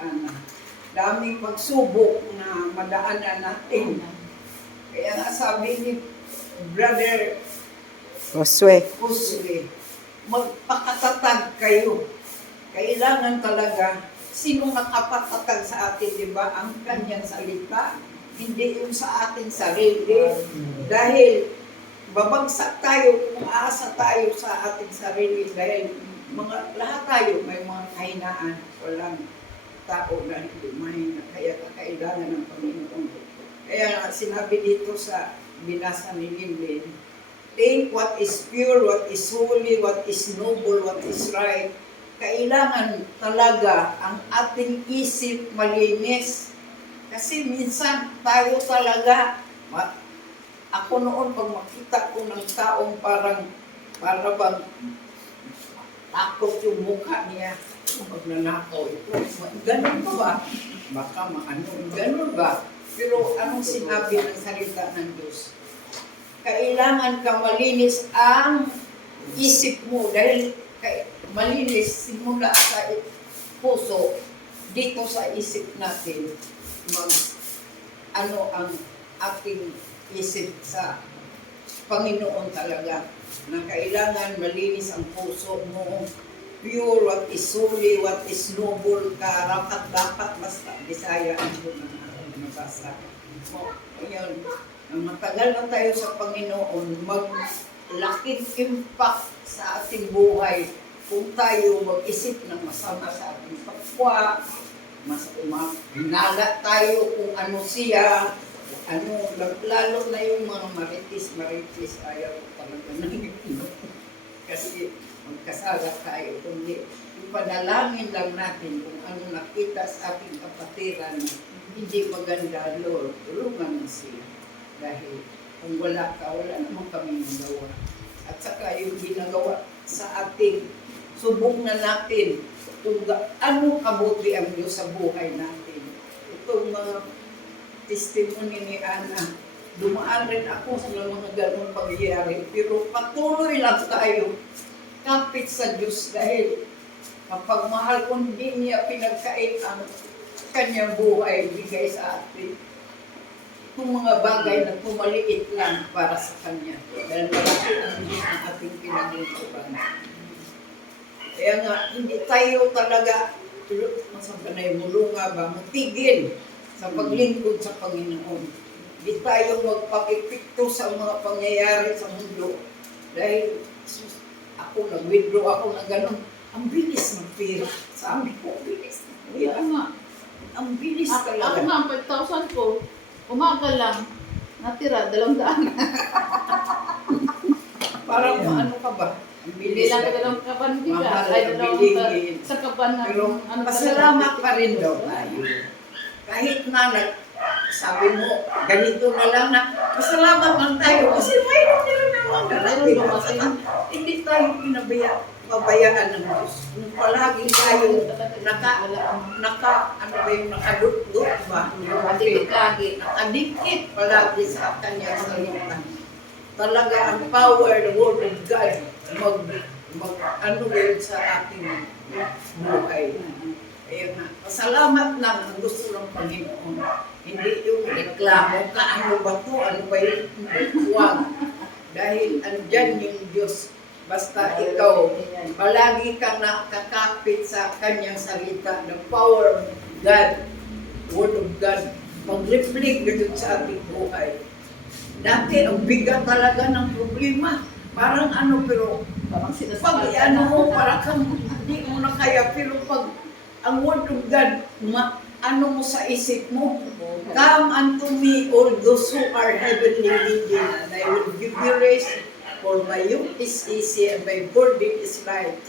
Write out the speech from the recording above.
mag-ana. Daming pagsubok na madaanan natin. Kaya nga sabi ni Brother Josue. magpakatatag kayo. Kailangan talaga, sino nakapatatag sa atin, di ba? Ang kanyang salita, hindi yung sa ating sarili. Dahil babagsak tayo kung aasa tayo sa ating sarili dahil lahat tayo may mga kahinaan. Walang tao na hindi mahina. Kaya kailangan ng Panginoon. Kaya nga sinabi dito sa binasa ni Limlin, think what is pure, what is holy, what is noble, what is right. Kailangan talaga ang ating isip malinis. Kasi minsan tayo talaga, ako noon pag makita ko ng taong para bang takot yung mukha niya, pag nanakaw ito, ganun ba ba? Baka maano, ganun ba? Pero anong sinabi ng salita ng Diyos? Kailangan ka malinis ang isip mo dahil malinis simula sa puso dito sa isip natin ano ang ating isip sa Panginoon talaga na kailangan malinis ang puso mo, pure, what is holy, what is noble ka, dapat basta Bisaya ang nabasa. So, ayun, matagal na tayo sa Panginoon, maglaking impact sa ating buhay kung tayo mag-isip ng masama sa ating kapwa, hinala tayo kung ano siya, lalo na yung mga maritis, ayaw talaga ng kasi magkasala tayo, kundi ipanalangin lang natin kung ano nakita sa ating kapatiran hindi maganda, Lord, tulungan mo sila. Dahil kung wala ka, wala naman kami nagawa. At saka yung ginagawa sa ating subok na natin, kung ano kabuti ang Diyos sa buhay natin. Itong mga testimony ni Ana, dumaan rin ako sa mga ganong pangyayari, pero patuloy lang tayo kapit sa Diyos dahil kapag mahal kung hindi niya pinagkait ang kanyang buhay bigay sa atin. Kung mga bagay na tumaliit lang para sa kanya. Dahil malaki ang ating pinagluturan. Kaya nga, hindi tayo talaga, masabi na yung mulunga ba, matigil sa paglingkod sa Panginoon. Hindi tayo magpapipikto sa mga pangyayari sa mundo. Dahil ako, nag-withdraw ako na gano'n. Ang bilis ng pera. Sabi ko, bilis ng pera. Ang bilis talaga. Ako nga, 5,000 ko, umaga lang, natira, 200. Parang ano ka ba? Ang bilis. Hindi lang ka dalawang kaban bigas. Mahal Ay, ang dalawang bilihin. sa kaban na. Pero pasalamat pa rin daw tayo. Kahit na sabi mo, ganito na lang na, pasalamat lang tayo. Kasi mayroon nila naman darating. Hindi tayo pabayaan ng Diyos. Kung palagi tayo nakadut-dut ba? Nakadikit palagi sa kanyang salita. Talaga ang power, the word of God, ano yun sa ating buhay. Kaya nga, pasalamat lang ang gusto ng Panginoon. Hindi yung reklamo ka, ano ba to, ano ba yun? Huwag. Dahil andyan yung Diyos. Basta ikaw, palagi kang nakakapit sa kanyang salita, the power of God, word of God, mag-reflect dito sa ating buhay. Dati, ang bigat talaga ng problema. Parang pero Parang pag parang kang hindi mo na kaya, pero pag ang word of God, mo sa isip mo, come unto me, all those who are heavenly living, and I will give you rest. For my yoke is easy and my burden is light.